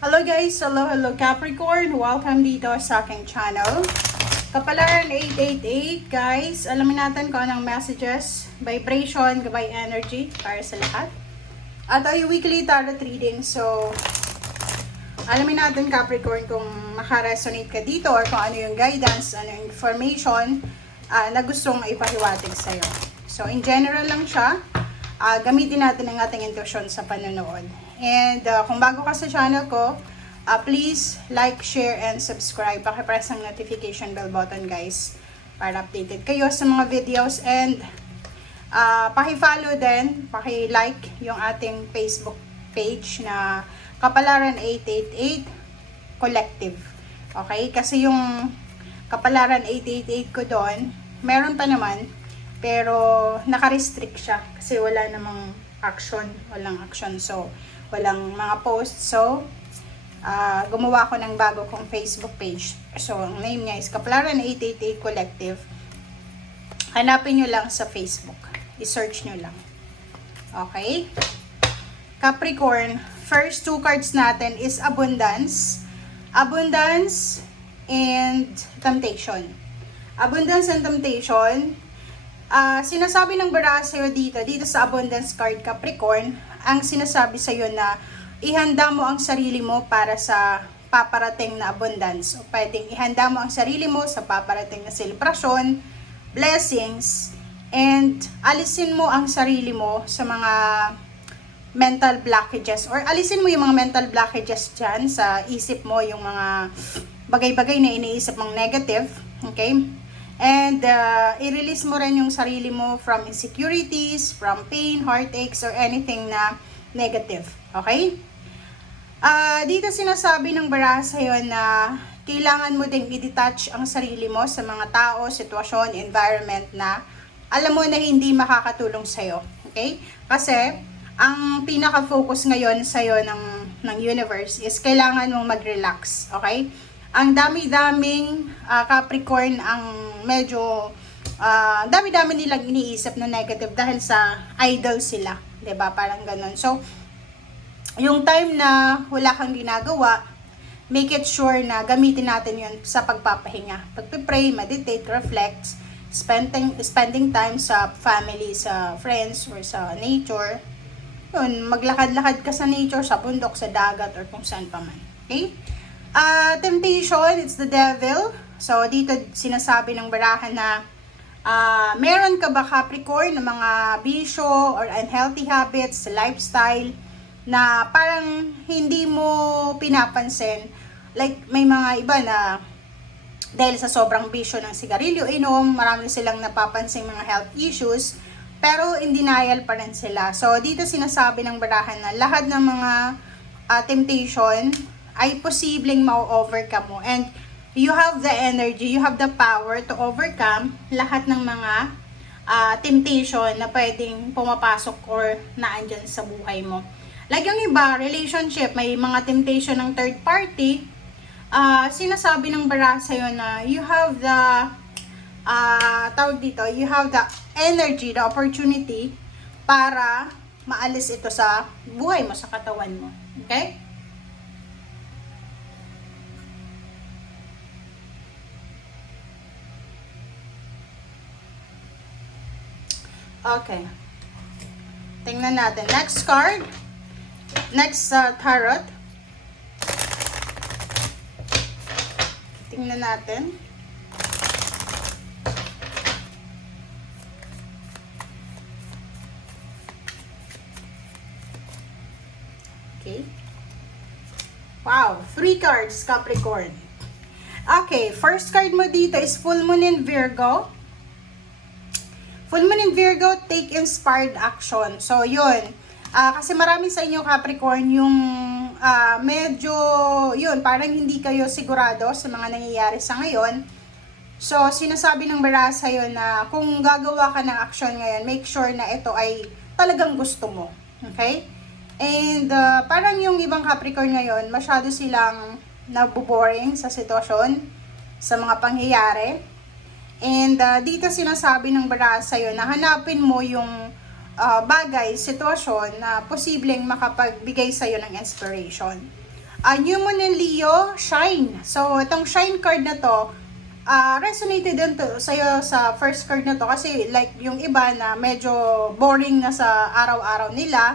Hello guys! Hello Capricorn! Welcome dito sa aking channel. Kapalaran 888 guys, alamin natin kung anong messages, vibration, gabay energy para sa lahat. At ay weekly tarot reading. So, alamin natin Capricorn kung makaresonate ka dito or kung ano yung guidance, ano yung information na gustong ipahiwatig sa'yo. So, in general lang siya. Gamitin natin ang ating intuition sa panonood. And kung bago ka sa channel ko, please like, share, and subscribe. Pakipress ang notification bell button guys para updated kayo sa mga videos. And paki-follow din, paki-like yung ating Facebook page na Kapalaran 888 Collective. Okay? Kasi yung Kapalaran 888 ko doon, meron pa naman, pero naka-restrict siya kasi wala namang walang action, so walang mga posts. So gumawa ko ng bago kong Facebook page. So ang name niya is Kapalaran 888 Collective. Hanapin nyo lang sa Facebook, i-search nyo lang. Okay, Capricorn, first two cards natin is abundance and temptation. Abundance and temptation. Sinasabi ng baraha sa'yo dito sa abundance card Capricorn, ang sinasabi sa'yo na ihanda mo ang sarili mo para sa paparating na abundance. O pwedeng ihanda mo ang sarili mo sa paparating na selebrasyon, blessings, and alisin mo ang sarili mo sa mga mental blockages, or alisin mo yung mga mental blockages dyan sa isip mo, yung mga bagay-bagay na iniisip mong negative, okay? And i-release mo rin yung sarili mo from insecurities, from pain, heartaches, or anything na negative. Okay? Dito sinasabi ng baraha sa'yo na kailangan mo ding i-detach ang sarili mo sa mga tao, sitwasyon, environment na alam mo na hindi makakatulong sa'yo. Okay? Kasi ang pinaka-focus ngayon sa'yo ng universe is kailangan mong mag-relax. Okay? Ang dami-daming Capricorn ang medyo dami-dami nilang iniisip na negative dahil sa idol sila, 'di ba? Parang ganoon. So, yung time na wala kang ginagawa, make it sure na gamitin natin 'yun sa pagpapahinga. Pagpe-pray, meditate, reflect, spending time sa family, sa friends, or sa nature. Yun, maglakad-lakad ka sa nature, sa bundok, sa dagat, or kung saan pa man. Okay? Temptation, it's the devil. So, dito sinasabi ng baraha na meron ka ba Capricorn ng mga bisyo or unhealthy habits, lifestyle na parang hindi mo pinapansin. Like, may mga iba na dahil sa sobrang bisyo ng sigarilyo, inom, marami silang napapansin mga health issues, pero in denial pa rin sila. So, dito sinasabi ng baraha na lahat ng mga temptation ay posibleng ma-overcome mo. And you have the energy, you have the power to overcome lahat ng mga temptation na pwedeng pumapasok or naandyan sa buhay mo. Like yung iba, relationship, may mga temptation ng third party. Sinasabi ng baraha sa'yo na you have the you have the energy, the opportunity para maalis ito sa buhay mo, sa katawan mo. Okay? Okay. Tingnan natin. Next card. Next tarot. Tingnan natin. Okay. Wow. 3 cards, Capricorn. Okay. First card mo dito is Full Moon in Virgo. Full Moon in Virgo, take inspired action. So, yun. Kasi marami sa inyo, Capricorn, yung medyo, yun, parang hindi kayo sigurado sa mga nangyayari sa ngayon. So, sinasabi ng baraha sa'yo na kung gagawa ka ng action ngayon, make sure na ito ay talagang gusto mo. Okay? And, parang yung ibang Capricorn ngayon, masyado silang nabuboring sa sitwasyon, sa mga pangyayari. And dito sinasabi ng baraha sa'yo na hanapin mo yung bagay, sitwasyon na posibleng makapagbigay sa'yo ng inspiration. New Moon and Leo, Shine. So, itong Shine card na to, resonated din to sa'yo sa first card na to kasi like yung iba na medyo boring na sa araw-araw nila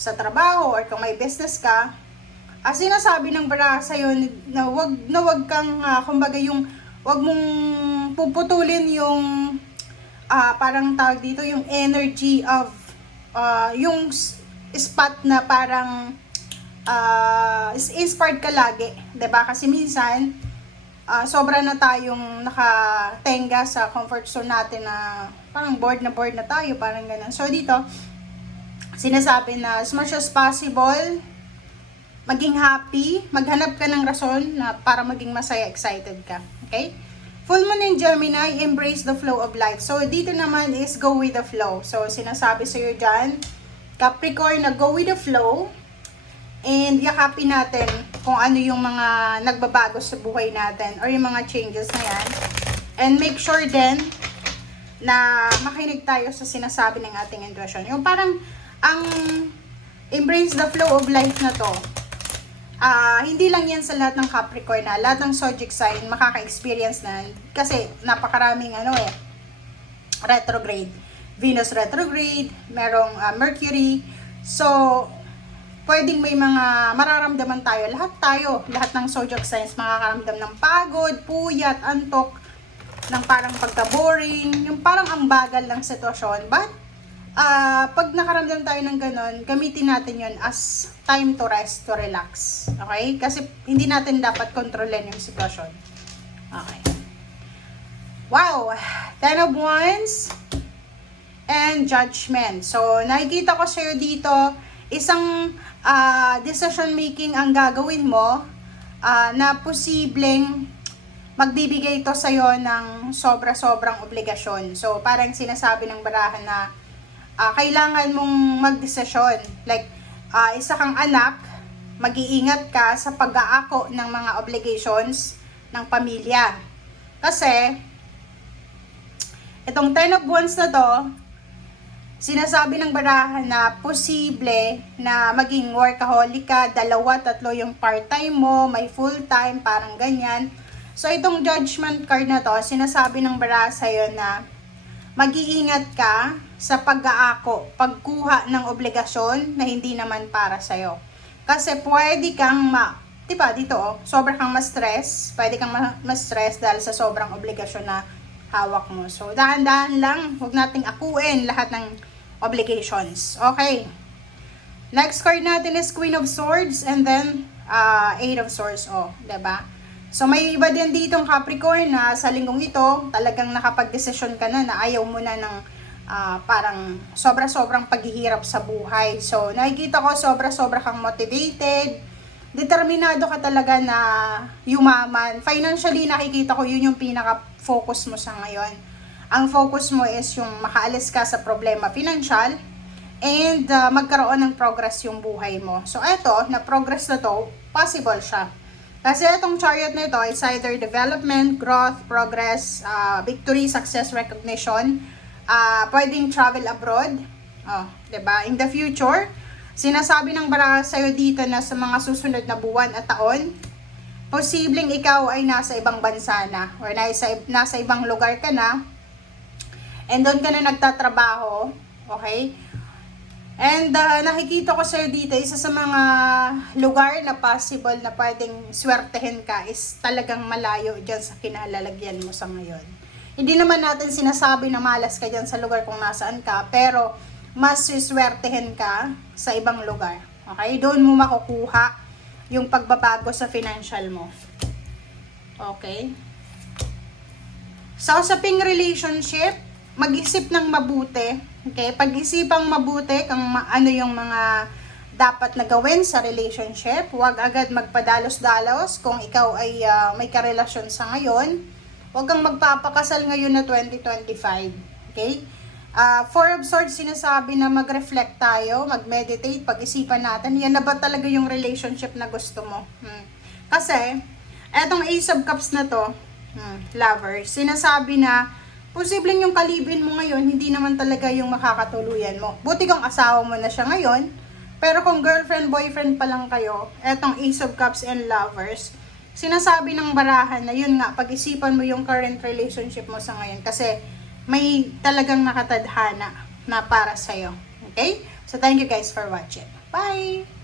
sa trabaho or kung may business ka, sinasabi ng bara sa'yo na wag kang kumbaga yung wag mong puputulin yung parang tawag dito yung energy of yung spot na parang inspired ka lagi, 'di ba? Kasi minsan sobra na tayong nakatenga sa comfort zone natin na parang bored na tayo, parang ganun. So dito, sinasabi na as much as possible, maging happy, maghanap ka ng rason na para maging masaya, excited ka. Okay? Full Moon in Gemini, embrace the flow of life. So dito naman is go with the flow. So sinasabi sa'yo dyan, Capricorn, na go with the flow. And yakapin natin kung ano yung mga nagbabago sa buhay natin or yung mga changes na yan. And make sure din na makinig tayo sa sinasabi ng ating intuition. Yung parang ang embrace the flow of life na to, hindi lang yan sa lahat ng Capricorn na, lahat ng zodiac sign makaka-experience na kasi napakaraming retrograde. Venus retrograde, merong Mercury. So, pwedeng may mga mararamdaman tayo. Lahat ng zodiac signs makakaramdam ng pagod, puyat, antok, ng parang pagka-boring, yung parang ang bagal ng sitwasyon. But, pag nakaramdam tayo ng ganon, gamitin natin yon as time to rest, to relax. Okay? Kasi hindi natin dapat kontrolin yung sitwasyon. Okay. Wow! 10 of Wands and Judgment. So, nakikita ko sa'yo dito, isang decision making ang gagawin mo na posibleng magbibigay ito sa'yo ng sobra-sobrang obligasyon. So, parang sinasabi ng barahan na kailangan mong magdesisyon. Like, isa kang anak, mag-iingat ka sa pag-aako ng mga obligations ng pamilya. Kasi, itong 10 of Wands na to, sinasabi ng barahan na posible na maging workaholic ka, 2, 3 yung part-time mo, may full-time, parang ganyan. So, itong Judgment card na to, sinasabi ng barahan sa'yo na mag-iingat ka sa pag-aako, pagkuha ng obligasyon na hindi naman para sa'yo. Kasi pwede kang diba dito, sobra kang ma-stress, pwede kang ma-stress dahil sa sobrang obligasyon na hawak mo. So, dahan-dahan lang, huwag nating akuin lahat ng obligations. Okay. Next card natin is Queen of Swords and then 8 of Swords. Diba? So, may iba din ditong Capricorn na sa linggong ito, talagang nakapag-desisyon ka na ayaw mo na ng parang sobra-sobrang paghihirap sa buhay. So, nakikita ko sobra-sobra kang motivated, determinado ka talaga na yumaman. Financially, nakikita ko yun yung pinaka-focus mo sa ngayon. Ang focus mo is yung makaalis ka sa problema financial and magkaroon ng progress yung buhay mo. So, eto, na progress na to, possible siya. Kasi itong chariot na ito is either development, growth, progress, victory, success, recognition, pwedeng travel abroad, diba? In the future, sinasabi ng baraha sa'yo dito na sa mga susunod na buwan at taon, posibleng ikaw ay nasa ibang bansa na or nasa ibang lugar ka na and doon ka na nagtatrabaho, okay? And nakikita ko sa'yo dito, isa sa mga lugar na possible na pwedeng swertehin ka is talagang malayo dyan sa kinalalagyan mo sa ngayon. Hindi naman natin sinasabi na malas ka dyan sa lugar kung nasaan ka, pero mas swertehin ka sa ibang lugar. Okay? Doon mo makukuha yung pagbabago sa financial mo. Okay? Sa usaping relationship, mag-isip ng mabuti. Okay, pag-isipang mabuti kung ano yung mga dapat na gawin sa relationship. Huwag agad magpadalos-dalos kung ikaw ay may karelasyon sa ngayon. Huwag kang magpapakasal ngayon na 2025. Okay? 4 of Swords, sinasabi na mag-reflect tayo, mag-meditate, pag-isipan natin, yan na ba talaga yung relationship na gusto mo? Kasi, etong Ace of Cups na to, lovers, sinasabi na posibleng yung kalibin mo ngayon, hindi naman talaga yung makakatuluyan mo. Buti kang asawa mo na siya ngayon, Pero kung girlfriend, boyfriend pa lang kayo, etong Ace of Cups and Lovers, sinasabi ng barahan na yun nga, pag-isipan mo yung current relationship mo sa ngayon kasi may talagang nakatadhana na para sa'yo. Okay? So, thank you guys for watching. Bye!